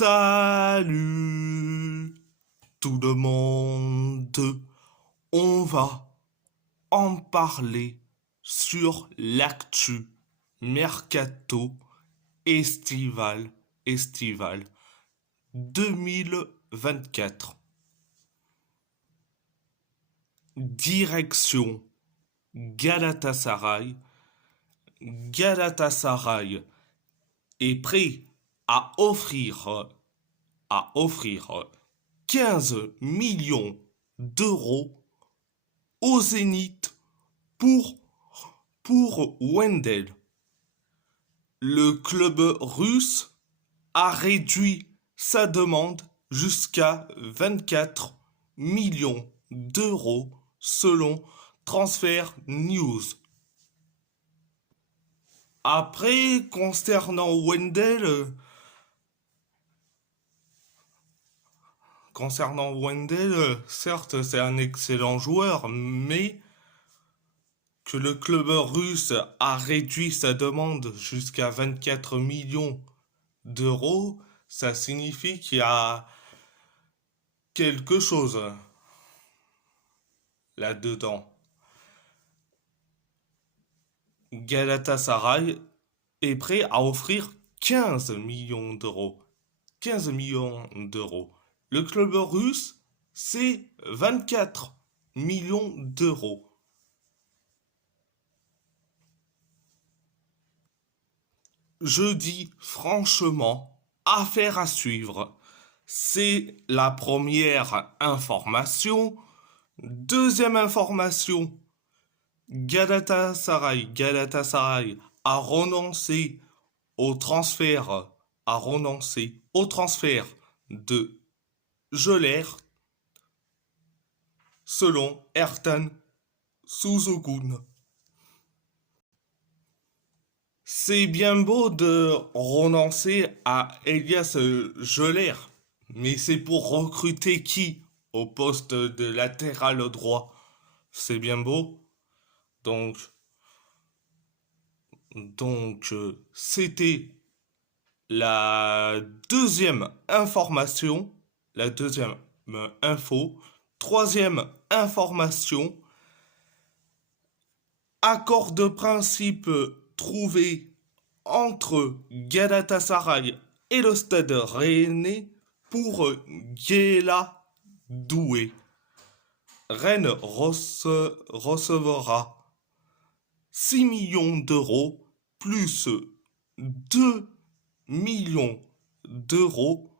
Salut tout le monde, on va en parler sur l'actu mercato estival 2024. Direction Galatasaray. Galatasaray est prêt à offrir 15 millions d'euros au Zénith pour Wendell. Le club russe a réduit sa demande jusqu'à 24 millions d'euros selon Transfer News. Après, concernant Wendell, certes, c'est un excellent joueur, mais que le club russe a réduit sa demande jusqu'à 24 millions d'euros, ça signifie qu'il y a quelque chose là-dedans. Galatasaray est prêt à offrir 15 millions d'euros. 15 millions d'euros. Le club russe, c'est 24 millions d'euros. Je dis franchement, affaire à suivre. C'est la première information. Deuxième information, Galatasaray a renoncé au transfert, de Geler selon Ertan Suzugun. C'est bien beau de renoncer à Elias Geler, mais c'est pour recruter qui au poste de latéral droit? C'est bien beau. Donc, c'était la deuxième information, la deuxième info. Troisième information, accord de principe trouvé entre Galatasaray et le Stade Rennais pour Guela Doué. Rennes recevra 6 millions d'euros plus 2 millions d'euros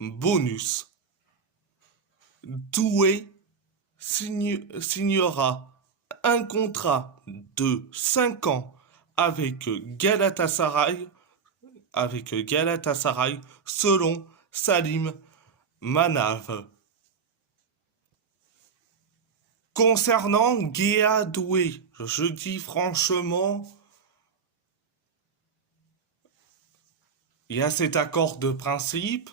bonus. Doué signera un contrat de 5 ans avec Galatasaray selon Salim Manav. Concernant Guéa Doué, je dis franchement, il y a cet accord de principe,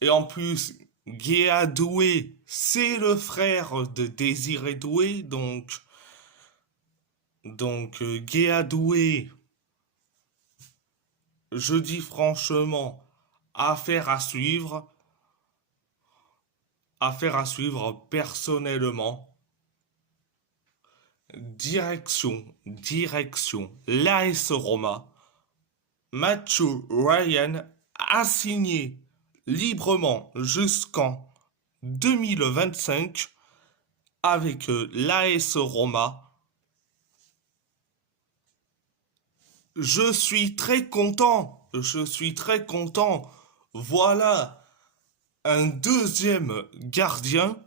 et en plus, Guéa Doué, c'est le frère de Désiré Doué, donc Guéa Doué, je dis franchement, affaire à suivre personnellement. Direction, l'AS Roma. Mathieu Ryan a signé librement jusqu'en 2025 avec l'AS Roma. Je suis très content. Voilà un deuxième gardien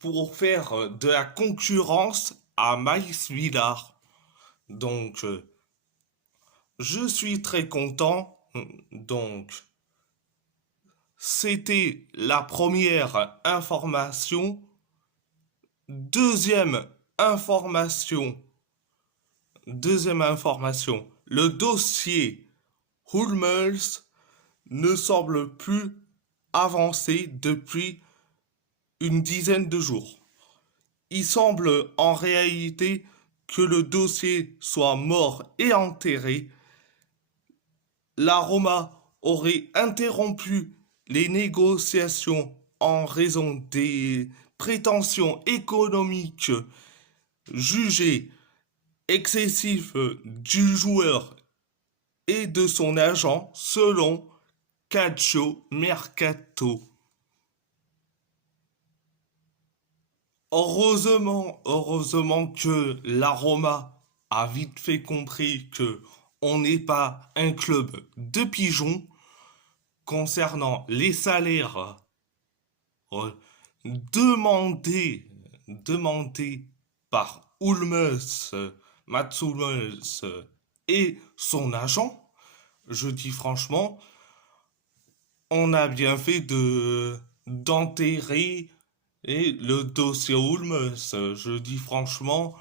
pour faire de la concurrence à Maïs Villar. Donc, je suis très content. Donc, c'était la première information. Deuxième information, le dossier Hummels ne semble plus avancer depuis une dizaine de jours. Il semble en réalité que le dossier soit mort et enterré. La Roma aurait interrompu les négociations en raison des prétentions économiques jugées excessives du joueur et de son agent selon Calcio Mercato. Heureusement que la Roma a vite fait compris que on n'est pas un club de pigeons concernant les salaires euh, demandés, demandés par Ulmus, Mats Hummels et son agent. Je dis franchement, on a bien fait de d'enterrer le dossier Ulmus. Je dis franchement,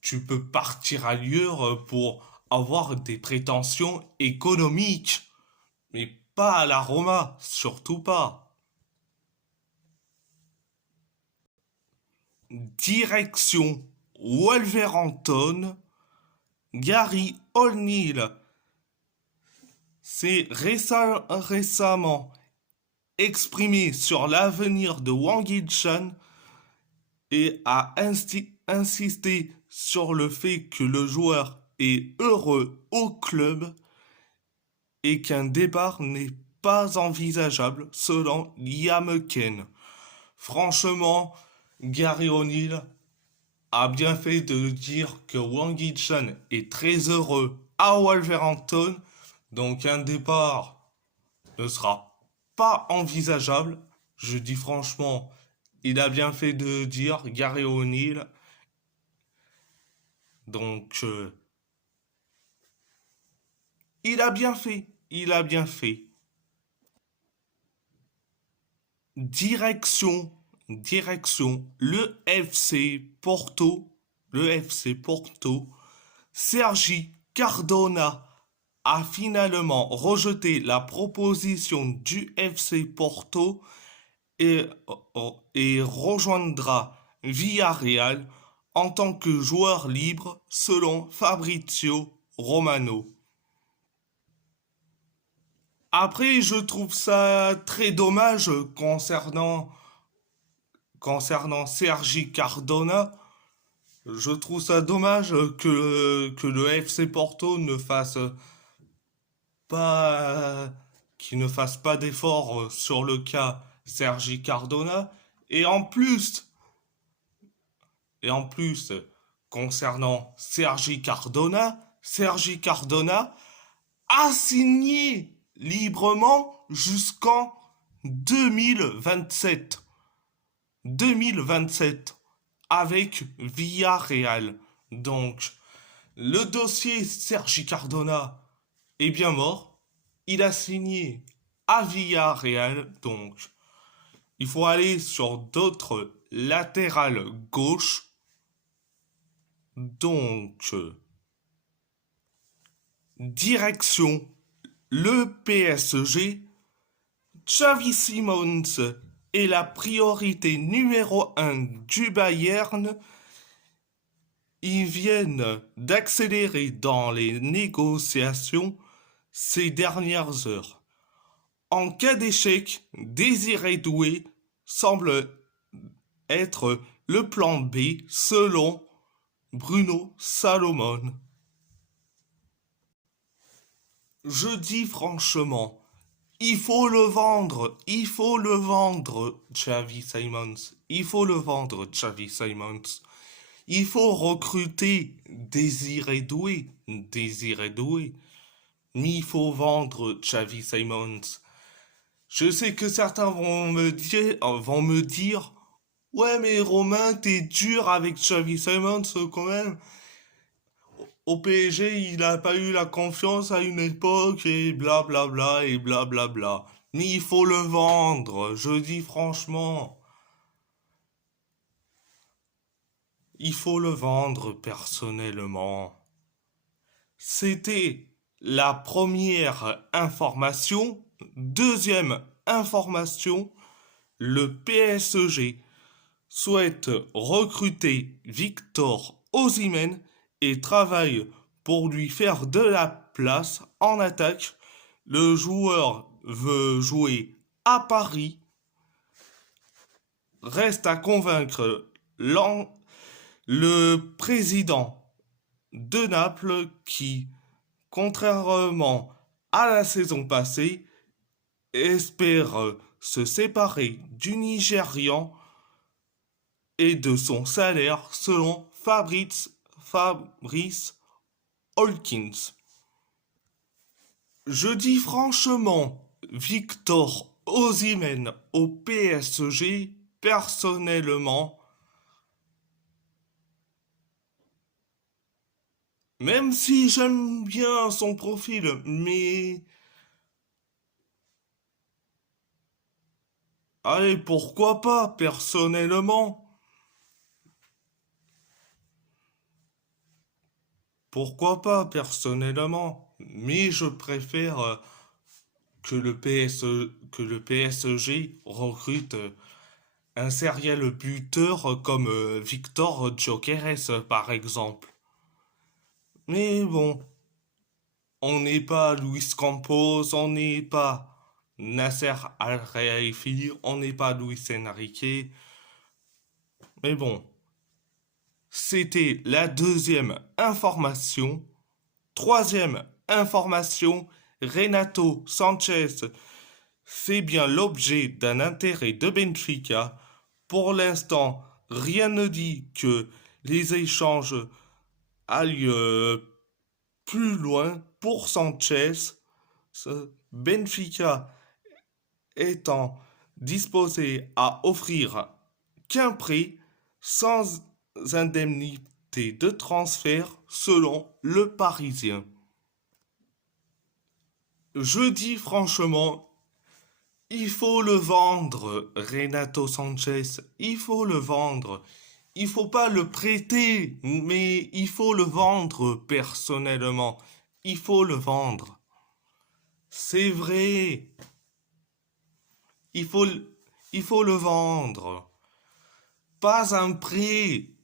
tu peux partir ailleurs pour avoir des prétentions économiques, mais pas à la Roma, surtout pas. Direction Wolverhampton, Gary O'Neill s'est récemment exprimé sur l'avenir de Wang Yichan et a insisté sur le fait que le joueur est heureux au club et qu'un départ n'est pas envisageable selon Liam Ken. Franchement, Gary O'Neill a bien fait de dire que Wang Yichan est très heureux à Wolverhampton, donc un départ ne sera pas envisageable. Je dis franchement, il a bien fait de dire Gary O'Neill. Donc, il a bien fait. Il a bien fait. Direction, le FC Porto, Sergi Cardona a finalement rejeté la proposition du FC Porto et, et rejoindra Villarreal en tant que joueur libre selon Fabrizio Romano. Après, je trouve ça très dommage concernant Sergi Cardona. Je trouve ça dommage que le FC Porto ne fasse pas qu'il ne fasse pas d'efforts sur le cas Sergi Cardona. Et en plus, et en plus, concernant Sergi Cardona a signé librement jusqu'en 2027. 2027 avec Villarreal. Donc, le dossier Sergi Cardona est bien mort. Il a signé à Villarreal. Donc, il faut aller sur d'autres latérales gauche. Donc, direction le PSG. Xavi Simons est la priorité numéro 1 du Bayern. Ils viennent d'accélérer dans les négociations ces dernières heures. En cas d'échec, Désiré Doué semble être le plan B selon Bruno Salomon. Je dis franchement, il faut le vendre, Xavi Simons. Il faut le vendre, Xavi Simons. Il faut recruter Désiré Doué. Mais il faut vendre Xavi Simons. Je sais que certains vont me dire, ouais mais Romain, t'es dur avec Xavi Simons quand même. Au PSG, il n'a pas eu la confiance à une époque et blablabla et blablabla. Mais il faut le vendre, je dis franchement. Il faut le vendre personnellement. C'était la première information. Deuxième information, le PSG souhaite recruter Victor Osimhen et travaille pour lui faire de la place en attaque. Le joueur veut jouer à Paris reste à convaincre le président de Naples qui, contrairement à la saison passée, espère se séparer du Nigérian et de son salaire selon Fabrice Hawkins. Je dis franchement, Victor Osimhen au PSG, personnellement, même si j'aime bien son profil, mais allez, pourquoi pas, personnellement? Pourquoi pas, personnellement? Mais je préfère que le PSG recrute un serial buteur comme Victor Gyökeres, par exemple. Mais bon, on n'est pas Luis Campos, on n'est pas Nasser Al-Khelaifi, on n'est pas Luis Enrique. Mais bon, c'était la deuxième information. Troisième information, Renato Sanchez, c'est bien l'objet d'un intérêt de Benfica. Pour l'instant, rien ne dit que les échanges aillent plus loin pour Sanchez. Benfica étant disposé à offrir qu'un prix sans indemnité de transfert selon le Parisien. Je dis franchement, il faut le vendre, Renato Sanchez, il faut le vendre. Il faut pas le prêter, mais il faut le vendre personnellement. Il faut le vendre. C'est vrai. Il faut, il faut le vendre. Pas un prix.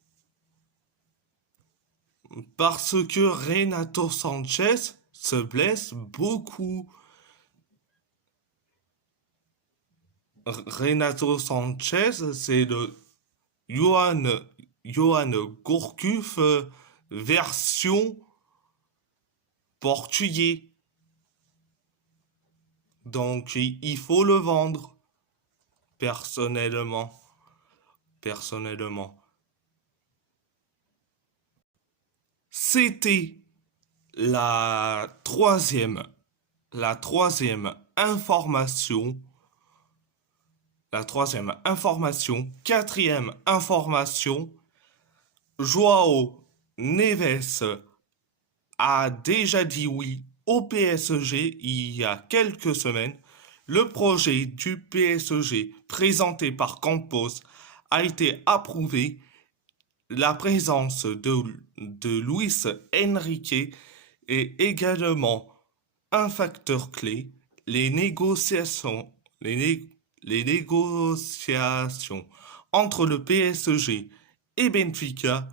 Parce que Renato Sanchez se blesse beaucoup. Renato Sanchez, c'est le Johan, Johan Gourcuff version portugais. Donc il faut le vendre. Personnellement. Personnellement. C'était la troisième information. La troisième information. Quatrième information. Joao Neves a déjà dit oui au PSG il y a quelques semaines. Le projet du PSG présenté par Campos a été approuvé. La présence de Luis Enrique est également un facteur clé. Les négociations, les négociations entre le PSG et Benfica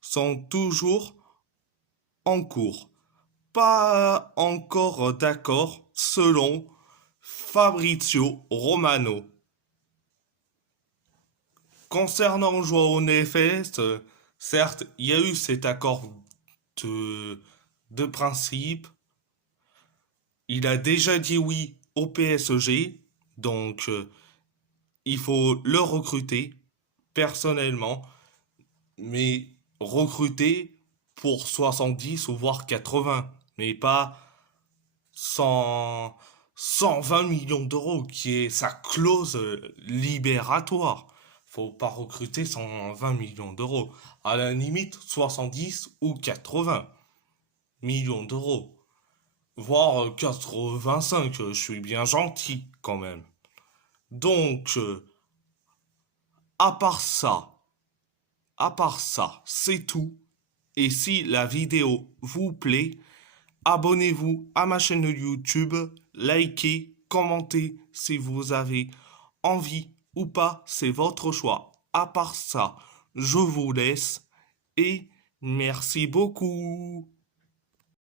sont toujours en cours. Pas encore d'accord selon Fabrizio Romano. Concernant Joao Neves, certes, il y a eu cet accord de, de principe. Il a déjà dit oui au PSG, donc il faut le recruter personnellement, mais recruter pour 70 ou voire 80, mais pas 100, 120 millions d'euros qui est sa clause libératoire. Faut pas recruter 120 millions d'euros. À la limite, 70 ou 80 millions d'euros. Voire 85, je suis bien gentil quand même. Donc, à part ça, c'est tout. Et si la vidéo vous plaît, abonnez-vous à ma chaîne YouTube, likez, commentez si vous avez envie ou pas, c'est votre choix. À part ça, je vous laisse et merci beaucoup.